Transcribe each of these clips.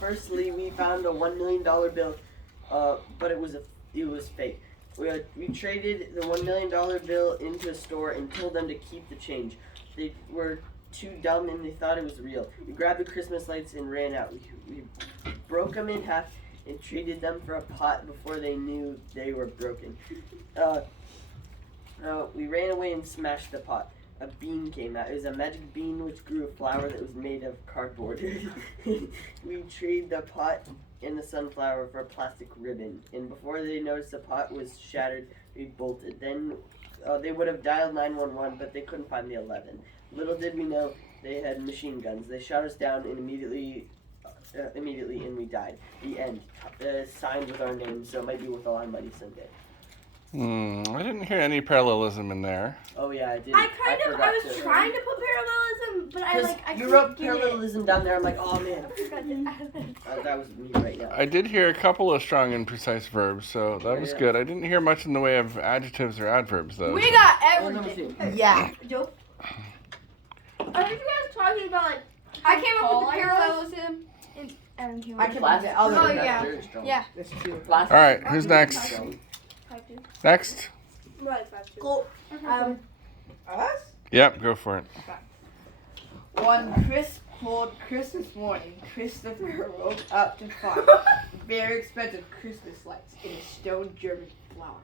Firstly, we found a $1 million bill, but it was fake. We traded the $1 million bill into a store and told them to keep the change. They were too dumb and they thought it was real. We grabbed the Christmas lights and ran out. We broke them in half and traded them for a pot before they knew they were broken. We ran away and smashed the pot. A bean came out. It was a magic bean which grew a flower that was made of cardboard. We traded the pot and the sunflower for a plastic ribbon. And before they noticed the pot was shattered, we bolted. Then they would have dialed 911, but they couldn't find the 11. Little did we know they had machine guns. They shot us down and immediately and we died. The end. Signed with our names, so it might be worth a lot of money someday. I didn't hear any parallelism in there. Oh yeah, I did. I was trying to put parallelism, but I you wrote parallelism down there. I'm like, oh man. That was me right now. I did hear a couple of strong and precise verbs, so that was good. I didn't hear much in the way of adjectives or adverbs, though. We got everything. Yeah. Dope. Are you guys talking about like? I came up with the parallelism. I came up with the other. Oh yeah. Yeah. That's true. All right, who's next? Next. Cool. Us? Yep, go for it. One crisp, cold Christmas morning, Christopher woke up to find very expensive Christmas lights in a stone German flower.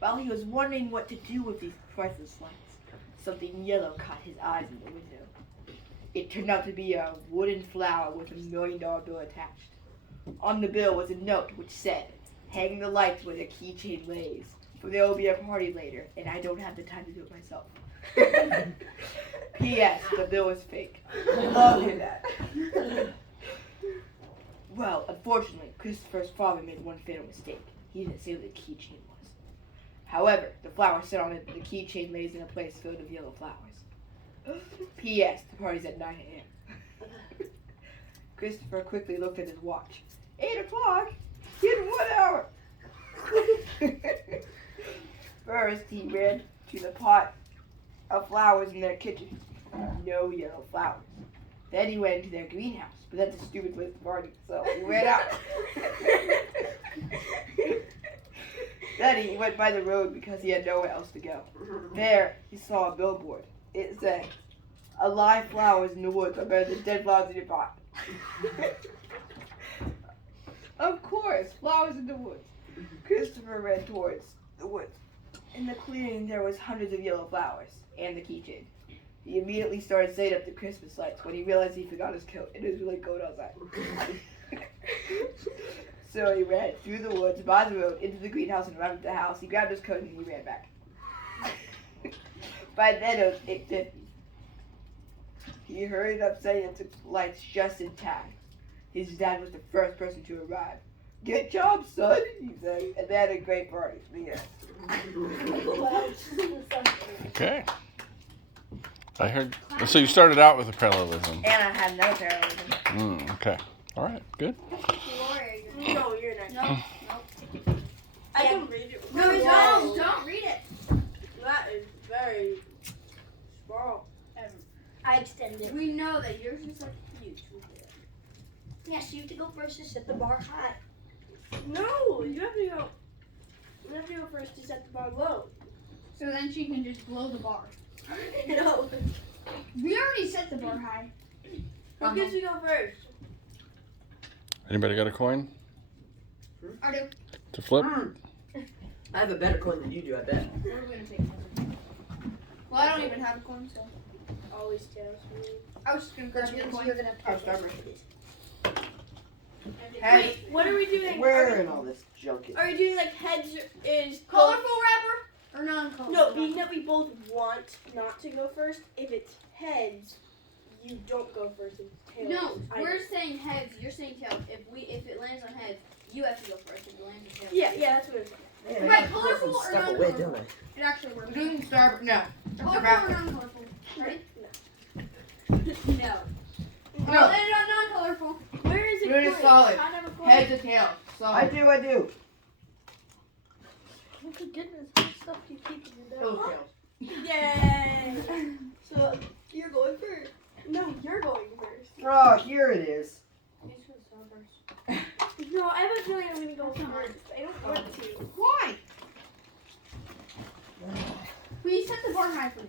While he was wondering what to do with these priceless lights, something yellow caught his eyes in the window. It turned out to be a wooden flower with $1 million bill attached. On the bill was a note which said, "Hang the lights where the keychain lays, for there will be a party later, and I don't have the time to do it myself." P.S. The bill was fake. Love to hear that. Well, unfortunately, Christopher's father made one fatal mistake. He didn't say what the keychain was. However, the flower said on it, the keychain lays in a place filled with yellow flowers. P.S. The party's at 9 a.m. Christopher quickly looked at his watch. 8 o'clock? In 1 hour! First, he ran to the pot of flowers in their kitchen. No yellow flowers. Then he went into their greenhouse, but that's a stupid place to party, so he ran out. Then he went by the road because he had nowhere else to go. There, he saw a billboard. It said, "Alive flowers in the woods are better than dead flowers in your pot." Of course, flowers in the woods. Christopher ran towards the woods. In the clearing, there was hundreds of yellow flowers and the keychain. He immediately started setting up the Christmas lights when he realized he forgot his coat. It was really cold outside. So he ran through the woods, by the road, into the greenhouse, and around the house. He grabbed his coat and he ran back. By then it was 8:50. He hurried up setting up the lights just in time. His dad was the first person to arrive. "Good job, son," he said, and they had a great party. The end. Okay. I heard. So you started out with a parallelism. And I had no parallelism. Okay. All right. Good. No, you're next. No. I can read it. No, don't read it. That is very small. I extended it. We know that yours is like huge. Yes, you have to go first to set the bar high. No, you have to go. You have to go first to set the bar low. So then she can just blow the bar. No. We already set the bar high. Who gets to go first? Anybody got a coin I do. to flip? I have a better coin than you do, I bet. We're gonna take it. Well, I don't even have a coin, so Always tails for me. I was just gonna grab your coin. You're gonna I'll start my Wait, what are we doing? Where in all this junk is? Are we doing like heads is Colorful wrapper or non-colorful? No, being that we both want not to go first, if it's heads, you don't go first. If it's tails, No, I we're do. saying heads. You're saying tails. If it lands on heads, you have to go first. If it lands on tails. Yeah, that's what it's like. Man, Right, I gotta put colorful some or stuff away, non-colorful? don't I? It actually works. We're doing Starbucks. No. Colorful or non-colorful? Ready? No. No. Well, then non-colorful. Where is it? We're doing going? solid. I never played. Heads or tails. I Solid. do. Oh my goodness, what stuff do you keep in your Those bag? tails. Yay! So you're going first. No, you're going first. Oh, here it is. No, I have a feeling I'm gonna go first. I don't want to. Why? We set the bar high for you.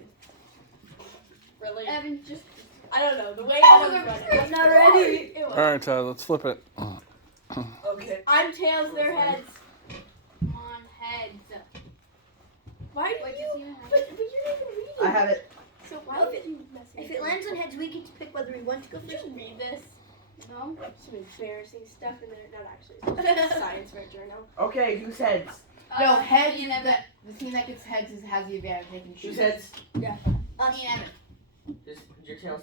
Really? Evan, just. I don't know. The way I was running. I'm not ready. It was. All right, Tyler, let's flip it. Okay. I'm tails, they're heads. On heads. Why do Wait, you? does he even have But you're not even reading. I have it. So why would you mess If it lands on heads, we get to pick whether we want to go Did first. you read this? No? Some embarrassing stuff in there. Not actually. It's just science fair journal. Okay, who's heads? No, Me heads. and Evan. The team that gets heads has the advantage. They can Who's choose. heads? Us. Me and Evan. Just your tails.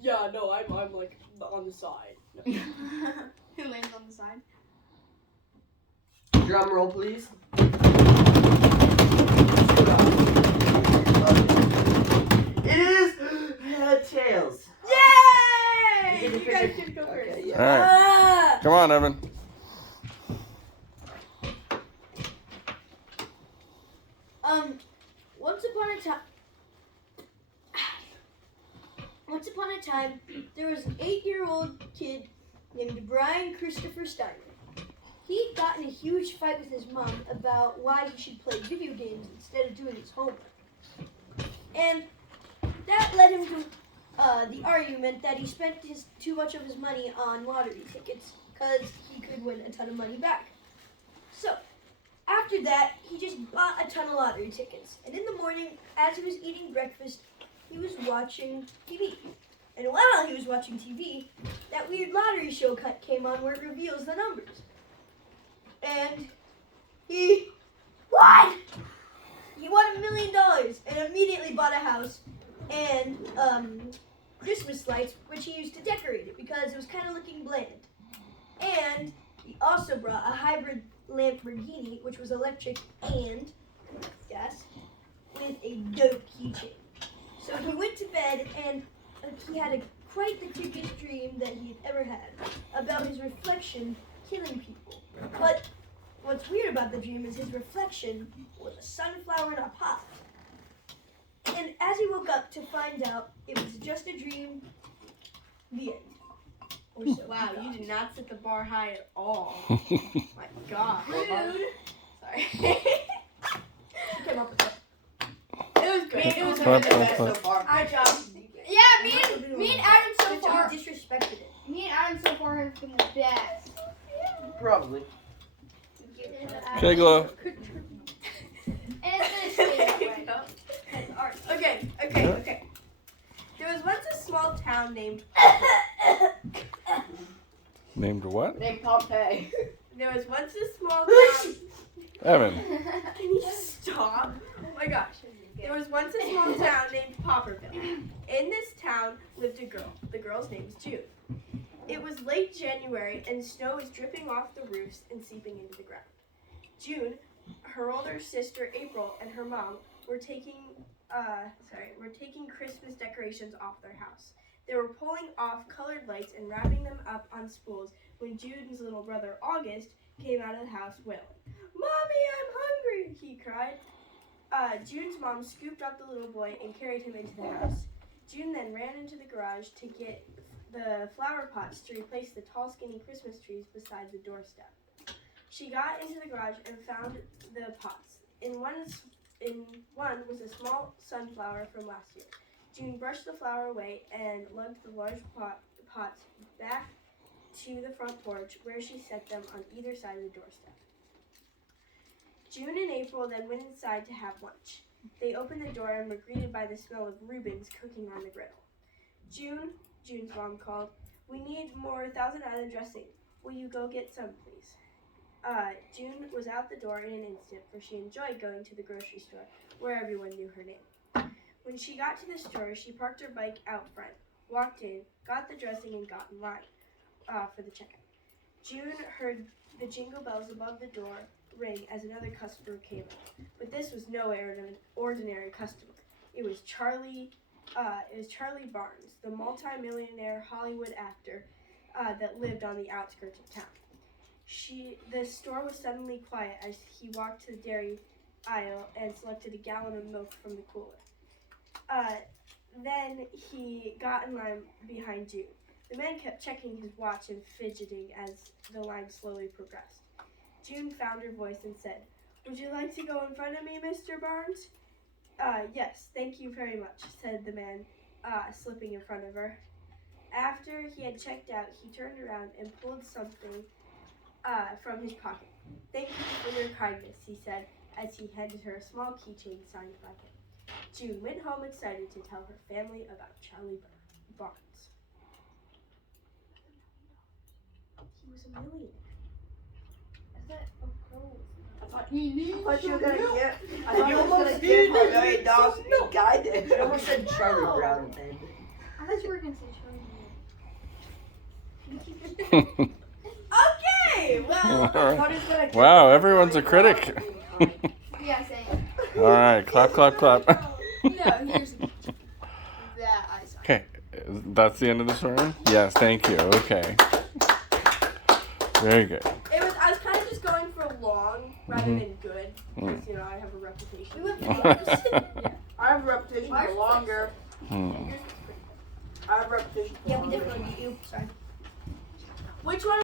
Yeah, no, I'm like on the side. Who lands on the side? Drum roll, please. It is tails. Yay! You get to You pick guys a- should go Okay, first. yeah. All right, Ah! come on, Evan. Once upon a time, there was an 8-year-old kid named Brian Christopher Steiner. He got in a huge fight with his mom about why he should play video games instead of doing his homework. And that led him to the argument that he spent too much of his money on lottery tickets because he could win a ton of money back. So, after that, he just bought a ton of lottery tickets. And in the morning, as he was eating breakfast, he was watching TV. And while he was watching TV, that weird lottery show came on where it reveals the numbers. And he won! He won $1 million and immediately bought a house and Christmas lights, which he used to decorate it because it was kind of looking bland. And he also brought a hybrid Lamborghini, which was electric and gas, with a dope keychain. So he went to bed and he had quite the creepiest dream that he had ever had about his reflection killing people. But what's weird about the dream is his reflection was a sunflower in a pot. And as he woke up to find out it was just a dream, the end. Or so Wow, he you thought. did not set the bar high at all. My God. Rude. Sorry. He came up with it. It was great. It was What one of the the best fuck? so far. Good job. Yeah, me and Adam so Good job. far. You disrespected it. Me and Adam so far have been the best. Probably. Okay, Glow. And it's gonna stay that way. Okay. There was once a small town named Named what? Named Pompeii. There was once a small town. Evan. Can you stop? Oh my gosh. There was once a small town named Popperville. In this town lived a girl. The girl's name was June. It was late January and snow was dripping off the roofs and seeping into the ground. June, her older sister April, and her mom were taking Christmas decorations off their house. They were pulling off colored lights and wrapping them up on spools when June's little brother August came out of the house wailing. "Mommy, I'm hungry!" he cried. June's mom scooped up the little boy and carried him into the house. June then ran into the garage to get the flower pots to replace the tall, skinny Christmas trees beside the doorstep. She got into the garage and found the pots. In one was a small sunflower from last year. June brushed the flower away and lugged the large pots back to the front porch, where she set them on either side of the doorstep. June and April then went inside to have lunch. They opened the door and were greeted by the smell of Reuben's cooking on the griddle. June's mom called, "We need more Thousand Island dressing. Will you go get some, please?" June was out the door in an instant, for she enjoyed going to the grocery store, where everyone knew her name. When she got to the store, she parked her bike out front, walked in, got the dressing, and got in line for the checkout. June heard the jingle bells above the door ring as another customer came in, but this was no ordinary customer. It was Charlie Barnes, the multi-millionaire Hollywood actor that lived on the outskirts of town. The store was suddenly quiet as he walked to the dairy aisle and selected a gallon of milk from the cooler. Then he got in line behind June. The man kept checking his watch and fidgeting as the line slowly progressed. June found her voice and said, "Would you like to go in front of me, Mr. Barnes?" Yes, thank you very much," said the man, slipping in front of her. After he had checked out, he turned around and pulled something from his pocket. "Thank you for your kindness," he said, as he handed her a small keychain signed by him. June went home excited to tell her family about Charlie Barnes. He was a millionaire. I thought you were gonna get. I You thought you were almost gonna did get it. $1 million to be guided. You almost said Charlie Brown then. I thought you were gonna say Charlie. Okay, well, I thought he was gonna get Wow, $1 everyone's a million critic. to be kind. Yeah, same. All right, clap, clap, clap. No, here's that I saw. Okay, that's the end of the story? Yes, thank you. Okay. Very good. I was kind of just going for long rather Mhm. than good, because, you know, I have a reputation. We went for I have a reputation for longer. Hmm. I have a reputation for Yeah, we longer. definitely beat you. Sorry. Which one